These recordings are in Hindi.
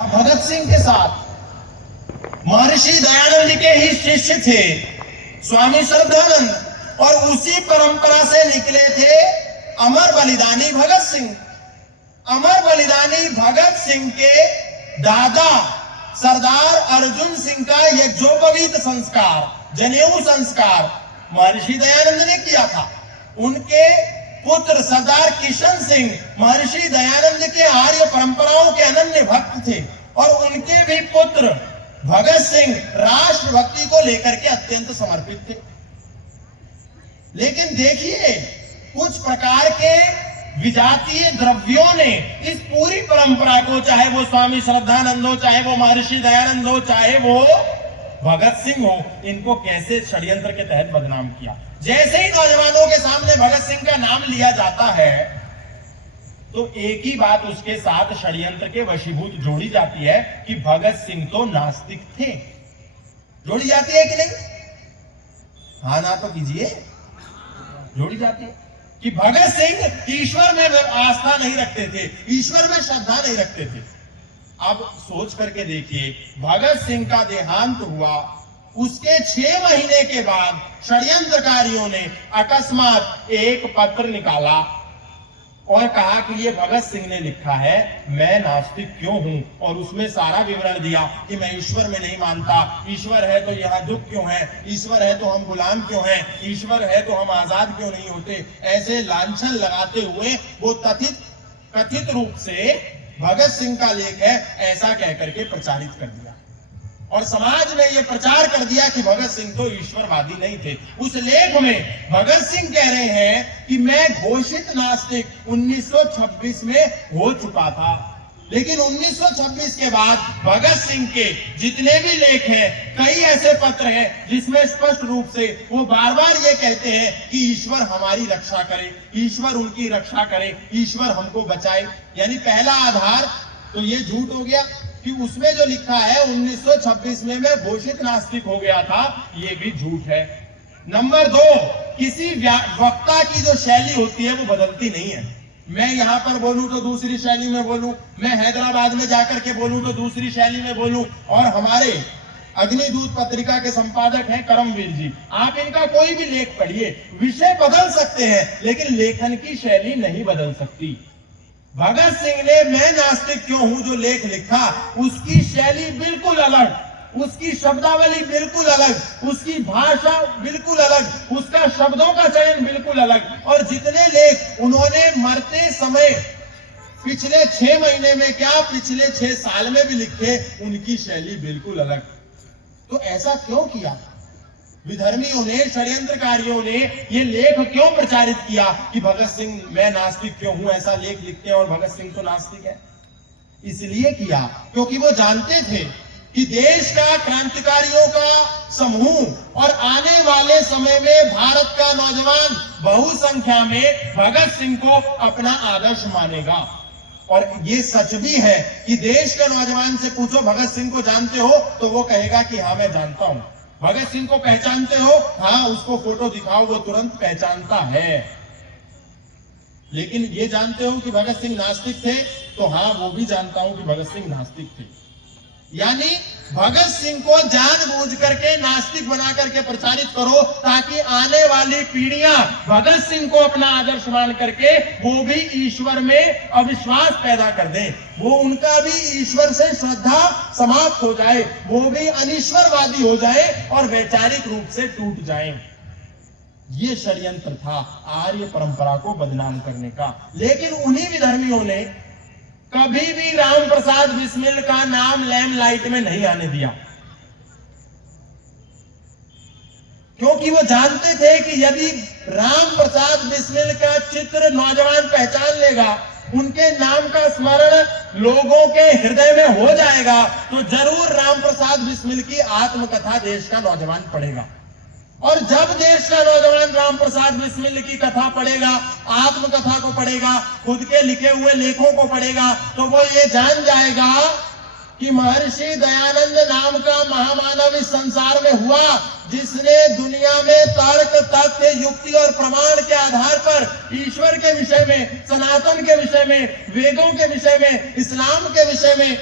भगत सिंह के साथ महर्षि दयानंद के ही शिष्य थे स्वामी श्रद्धानंद, और उसी परंपरा से निकले थे अमर बलिदानी भगत सिंह। अमर बलिदानी भगत सिंह के दादा सरदार अर्जुन सिंह का यज्ञोपवीत संस्कार, जनेऊ संस्कार महर्षि दयानंद ने किया था। उनके पुत्र सरदार किशन सिंह महर्षि दयानंद के आर्य परंपराओं के अनन्य भक्त थे, और उनके भी पुत्र भगत सिंह राष्ट्रभक्ति को लेकर के अत्यंत समर्पित थे। लेकिन देखिए, कुछ प्रकार के विजातीय द्रव्यों ने इस पूरी परंपरा को, चाहे वो स्वामी श्रद्धानंद हो, चाहे वो महर्षि दयानंद हो, चाहे वो भगत सिंह हो, इनको कैसे षड्यंत्र के तहत बदनाम किया। जैसे ही नौजवानों के सामने भगत सिंह का नाम लिया जाता है तो एक ही बात उसके साथ षड्यंत्र के वशीभूत जोड़ी जाती है कि भगत सिंह तो नास्तिक थे। जोड़ी जाती है कि नहीं? हाँ ना तो कीजिए। जोड़ी जाती है कि भगत सिंह ईश्वर में आस्था नहीं रखते थे, ईश्वर में श्रद्धा नहीं रखते थे। अब सोच करके देखिए, भगत सिंह का देहांत हुआ, उसके 6 महीने के बाद षड्यंत्रकारियों ने अकस्मात एक पत्र निकाला और कहा कि ये भगत सिंह ने लिखा है, मैं नास्तिक क्यों हूं, और उसमें सारा विवरण दिया कि मैं ईश्वर में नहीं मानता, ईश्वर है तो यहाँ दुख क्यों है, ईश्वर है तो हम गुलाम क्यों हैं, ईश्वर है तो हम आजाद क्यों नहीं होते। ऐसे लांछन लगाते हुए वो कथित रूप से भगत सिंह का लेख है ऐसा कहकर के प्रचारित कर दिया, और समाज में ये प्रचार कर दिया कि भगत सिंह तो ईश्वरवादी नहीं थे। उस लेख में भगत सिंह कह रहे हैं कि मैं घोषित नास्तिक 1926 में हो चुका था, लेकिन 1926 के बाद भगत सिंह के जितने भी लेख हैं, कई ऐसे पत्र हैं जिसमें स्पष्ट रूप से वो बार बार ये कहते हैं कि ईश्वर हमारी रक्षा करे, ईश्वर उनकी रक्षा करे, ईश्वर हमको बचाए। यानी पहला आधार तो ये झूठ हो गया कि उसमें जो लिखा है 1926 में मैं घोषित नास्तिक हो गया था, ये भी झूठ है। नंबर 2, किसी वक्ता की जो शैली होती है वो बदलती नहीं है। मैं यहां पर बोलूं तो दूसरी शैली में बोलूं, मैं हैदराबाद में जाकर के बोलूं तो दूसरी शैली में बोलूं। और हमारे अग्निदूत पत्रिका के संपादक हैं करमवीर जी, आप इनका कोई भी लेख पढ़िए, विषय बदल सकते हैं लेकिन लेखन की शैली नहीं बदल सकती। भगत सिंह ने मैं नास्तिक क्यों हूं जो लेख लिखा, उसकी शैली बिल्कुल अलग, उसकी शब्दावली बिल्कुल अलग, उसकी भाषा बिल्कुल अलग, उसका शब्दों का चयन बिल्कुल अलग। और जितने लेख उन्होंने मरते समय पिछले 6 महीने में क्या, पिछले 6 साल में भी लिखे, उनकी शैली बिल्कुल अलग। तो ऐसा क्यों किया? विधर्मियों ने, षड्यंत्रकारियों ने ये लेख क्यों प्रचारित किया कि भगत सिंह मैं नास्तिक क्यों हूं, ऐसा लेख लिखते हैं और भगत सिंह तो नास्तिक है? इसलिए किया क्योंकि वो जानते थे कि देश का क्रांतिकारियों का समूह और आने वाले समय में भारत का नौजवान बहुसंख्या में भगत सिंह को अपना आदर्श मानेगा। और ये सच भी है कि देश के नौजवान से पूछो भगत सिंह को जानते हो, तो वो कहेगा कि हाँ मैं जानता हूं। भगत सिंह को पहचानते हो? हाँ, उसको फोटो दिखाओ वो तुरंत पहचानता है। लेकिन ये जानते हो कि भगत सिंह नास्तिक थे? तो हाँ, वो भी जानता हूं कि भगत सिंह नास्तिक थे। यानी भगत सिंह को जानबूझ करके नास्तिक बना करके प्रचारित करो ताकि आने वाली पीढ़ियां भगत सिंह को अपना आदर्श मान करके वो भी ईश्वर में अविश्वास पैदा कर दें, वो उनका भी ईश्वर से श्रद्धा समाप्त हो जाए, वो भी अनिश्वरवादी हो जाए और वैचारिक रूप से टूट जाएं। ये षड्यंत्र था आर्य परंपरा को बदनाम करने का। लेकिन उन्हीं विधर्मियों ने कभी भी राम प्रसाद बिस्मिल का नाम लैम्पलाइट में नहीं आने दिया, क्योंकि वो जानते थे कि यदि राम प्रसाद बिस्मिल का चित्र नौजवान पहचान लेगा, उनके नाम का स्मरण लोगों के हृदय में हो जाएगा, तो जरूर राम प्रसाद बिस्मिल की आत्मकथा देश का नौजवान पढ़ेगा। और जब देश का नौजवान राम प्रसाद बिस्मिल की कथा पढ़ेगा, आत्मकथा को पढ़ेगा, खुद के लिखे हुए लेखों को पढ़ेगा, तो वो ये जान जाएगा कि महर्षि दयानंद नाम का महामानव इस संसार में हुआ, जिसने दुनिया में तर्क, तथ्य, युक्ति और प्रमाण के आधार पर ईश्वर के विषय में, सनातन के विषय में, वेदों के विषय में, इस्लाम के विषय में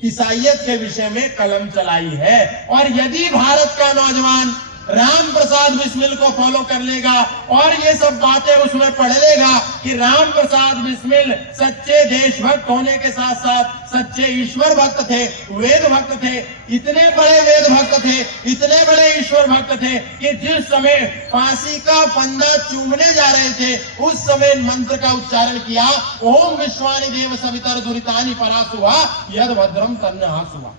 ईसाइयत के विषय में कलम चलाई है। और यदि भारत का नौजवान राम प्रसाद बिस्मिल को फॉलो कर लेगा और ये सब बातें उसमें पढ़ लेगा कि राम प्रसाद बिस्मिल सच्चे देशभक्त होने के साथ साथ सच्चे ईश्वर भक्त थे, वेद भक्त थे, इतने बड़े वेद भक्त थे, इतने बड़े ईश्वर भक्त थे कि जिस समय फांसी का फंदा चूमने जा रहे थे उस समय मंत्र का उच्चारण किया, ओम विश्वानि देव सवितर दुरितानि परासुवा यद भद्रम तन्नहासुवा।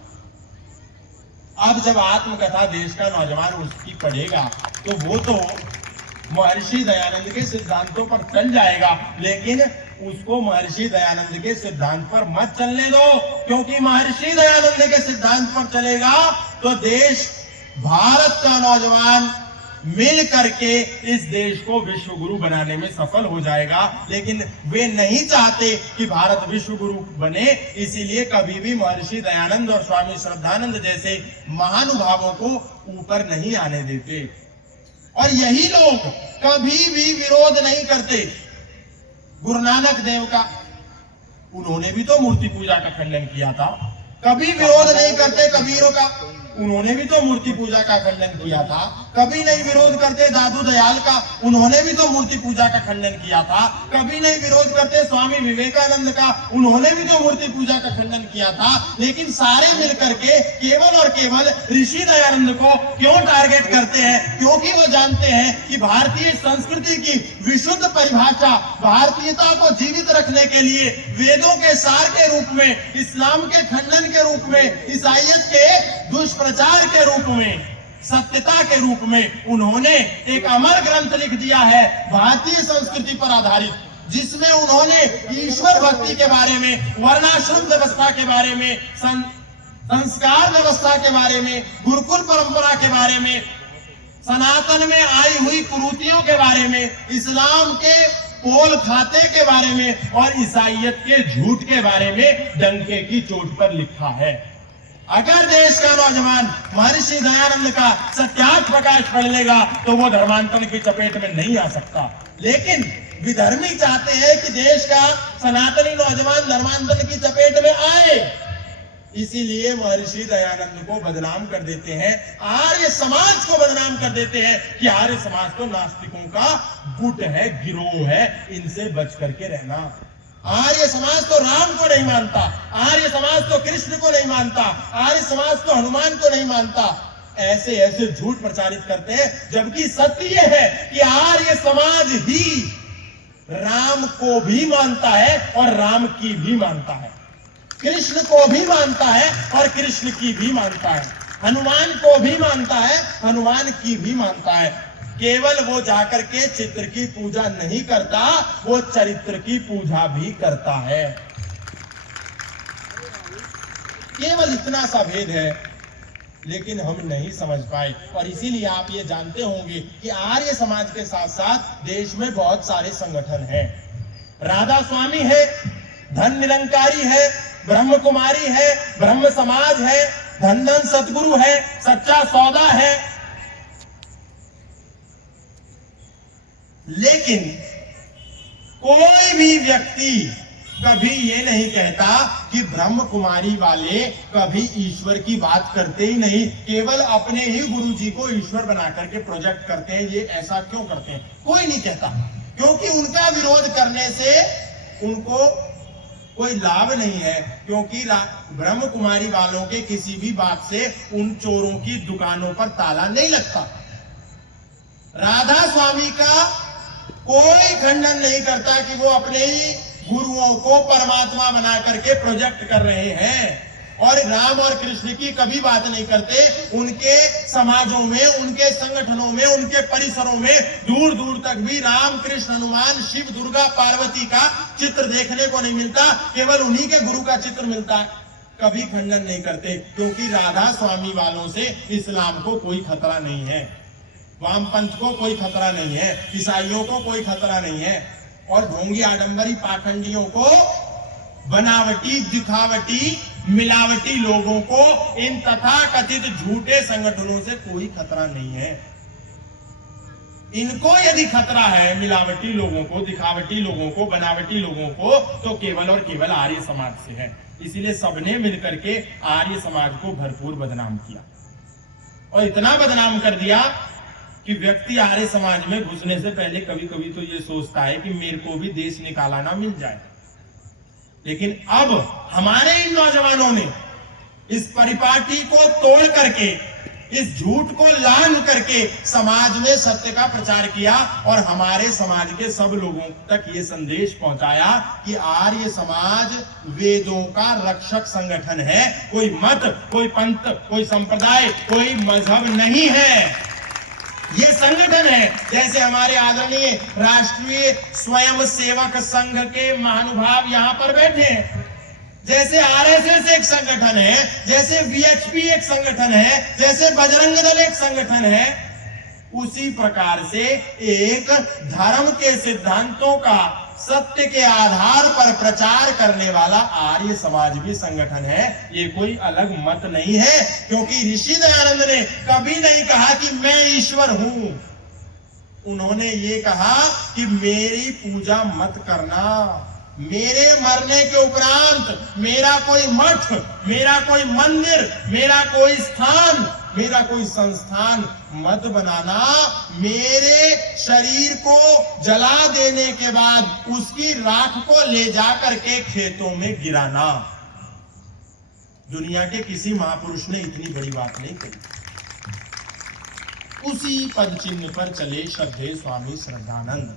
अब जब आत्मकथा देश का नौजवान उसकी पढ़ेगा तो वो तो महर्षि दयानंद के सिद्धांतों पर चल जाएगा, लेकिन उसको महर्षि दयानंद के सिद्धांत पर मत चलने दो, क्योंकि महर्षि दयानंद के सिद्धांत पर चलेगा तो देश, भारत का नौजवान मिल करके इस देश को विश्व गुरु बनाने में सफल हो जाएगा। लेकिन वे नहीं चाहते कि भारत विश्व गुरु बने, इसीलिए कभी भी महर्षि दयानंद और स्वामी श्रद्धानंद जैसे महानुभावों को ऊपर नहीं आने देते। और यही लोग कभी भी विरोध नहीं करते। गुरु नानक देव का, उन्होंने भी तो मूर्ति पूजा का खंडन किया था, कभी विरोध नहीं करते। कबीरों का, उन्होंने भी तो मूर्ति पूजा का खंडन किया था, कभी नहीं विरोध करते। दादू दयाल का, उन्होंने भी तो मूर्ति पूजा का खंडन किया था, कभी नहीं विरोध करते। स्वामी विवेकानंद का, उन्होंने भी तो मूर्ति पूजा का खंडन किया था। लेकिन सारे मिलकर के केवल और केवल ऋषि दयानंद को क्यों टारगेट करते हैं? क्योंकि वो जानते हैं कि भारतीय संस्कृति की विशुद्ध परिभाषा, भारतीयता को जीवित रखने के लिए वेदों के सार के रूप में, इस्लाम के खंडन के रूप में, ईसाइयत के दुष्प्रचार के रूप में, सत्यता के रूप में उन्होंने एक अमर ग्रंथ लिख दिया है भारतीय संस्कृति पर आधारित, जिसमें उन्होंने ईश्वर भक्ति के बारे में, वर्णाश्रम व्यवस्था के बारे में, संस्कार व्यवस्था के बारे में, गुरुकुल परंपरा के बारे में, सनातन में आई हुई कुरीतियों के बारे में, इस्लाम के पोल खाते के बारे में और ईसाइयत के झूठ के बारे में डंके की चोट पर लिखा है। अगर देश का नौजवान महर्षि दयानंद का सत्यार्थ प्रकाश पढ़ लेगा तो वो धर्मांतरण की चपेट में नहीं आ सकता। लेकिन विधर्मी चाहते हैं कि देश का सनातनी नौजवान धर्मांतरण की चपेट में आए, इसीलिए महर्षि दयानंद को बदनाम कर देते हैं, आर्य समाज को बदनाम कर देते हैं कि आर्य समाज तो नास्तिकों का गुट है, गिरोह है, इनसे बच करके रहना। आर्य समाज तो राम को नहीं मानता, आर्य समाज तो कृष्ण को नहीं मानता, आर्य समाज तो हनुमान को नहीं मानता। ऐसे ऐसे झूठ प्रचारित करते हैं, जबकि सत्य यह है कि आर्य समाज ही राम को भी मानता है और राम की भी मानता है, कृष्ण को भी मानता है और कृष्ण की भी मानता है, हनुमान को भी मानता है, हनुमान की भी मानता है। केवल वो जाकर के चित्र की पूजा नहीं करता, वो चरित्र की पूजा भी करता है। केवल इतना सा भेद है, लेकिन हम नहीं समझ पाए। और इसीलिए आप ये जानते होंगे कि आर्य समाज के साथ साथ देश में बहुत सारे संगठन हैं। राधा स्वामी है, धन निरंकारी है, ब्रह्म कुमारी है, ब्रह्म समाज है, धन धन सतगुरु है, सच्चा सौदा है। लेकिन कोई भी व्यक्ति कभी ये नहीं कहता कि ब्रह्म कुमारी वाले कभी ईश्वर की बात करते ही नहीं, केवल अपने ही गुरु जी को ईश्वर बना करके प्रोजेक्ट करते हैं। ये ऐसा क्यों करते हैं? कोई नहीं कहता, क्योंकि उनका विरोध करने से उनको कोई लाभ नहीं है। क्योंकि ब्रह्म कुमारी वालों के किसी भी बात से उन चोरों की दुकानों पर ताला नहीं लगता। राधा स्वामी का कोई खंडन नहीं करता कि वो अपने ही गुरुओं को परमात्मा बना करके प्रोजेक्ट कर रहे हैं। और राम और कृष्ण की कभी बात नहीं करते। उनके समाजों में, उनके संगठनों में, उनके परिसरों में दूर दूर तक भी राम कृष्ण हनुमान शिव दुर्गा पार्वती का चित्र देखने को नहीं मिलता, केवल उन्हीं के गुरु का चित्र मिलता है। कभी खंडन नहीं करते, क्योंकि राधा स्वामी वालों से इस्लाम को कोई खतरा नहीं है, वामपंथ को कोई खतरा नहीं है, ईसाइयों को कोई खतरा नहीं है, और ढोंगी आडंबरी पाखंडियों को, बनावटी दिखावटी मिलावटी लोगों को, इन तथाकथित झूठे संगठनों से कोई खतरा नहीं है। इनको यदि खतरा है, मिलावटी लोगों को, दिखावटी लोगों को, बनावटी लोगों को, तो केवल और केवल आर्य समाज से है। इसीलिए सबने मिलकर के आर्य समाज को भरपूर बदनाम किया, और इतना बदनाम कर दिया कि व्यक्ति आर्य समाज में घुसने से पहले कभी कभी तो ये सोचता है कि मेरे को भी देश निकाला ना मिल जाए। लेकिन अब हमारे इन नौजवानों ने इस परिपाटी को तोड़ करके, इस झूठ को लांघ करके समाज में सत्य का प्रचार किया और हमारे समाज के सब लोगों तक ये संदेश पहुंचाया कि आर्य समाज वेदों का रक्षक संगठन है। कोई मत, कोई पंथ, कोई संप्रदाय, कोई मजहब नहीं है, ये संगठन है। जैसे हमारे आदरणीय राष्ट्रीय स्वयं सेवक संघ के महानुभाव यहां पर बैठे हैं, जैसे आरएसएस एक संगठन है, जैसे वीएचपी एक संगठन है, जैसे बजरंग दल एक संगठन है, उसी प्रकार से एक धर्म के सिद्धांतों का सत्य के आधार पर प्रचार करने वाला आर्य समाज भी संगठन है। ये कोई अलग मत नहीं है, क्योंकि ऋषि दयानंद ने कभी नहीं कहा कि मैं ईश्वर हूं। उन्होंने ये कहा कि मेरी पूजा मत करना, मेरे मरने के उपरांत मेरा कोई मठ, मेरा कोई मंदिर, मेरा कोई स्थान, मेरा कोई संस्थान मत बनाना। मेरे शरीर को जला देने के बाद उसकी राख को ले जाकर के खेतों में गिराना। दुनिया के किसी महापुरुष ने इतनी बड़ी बात नहीं कही। उसी पद चिन्ह पर चले श्रद्धेय स्वामी श्रद्धानंद।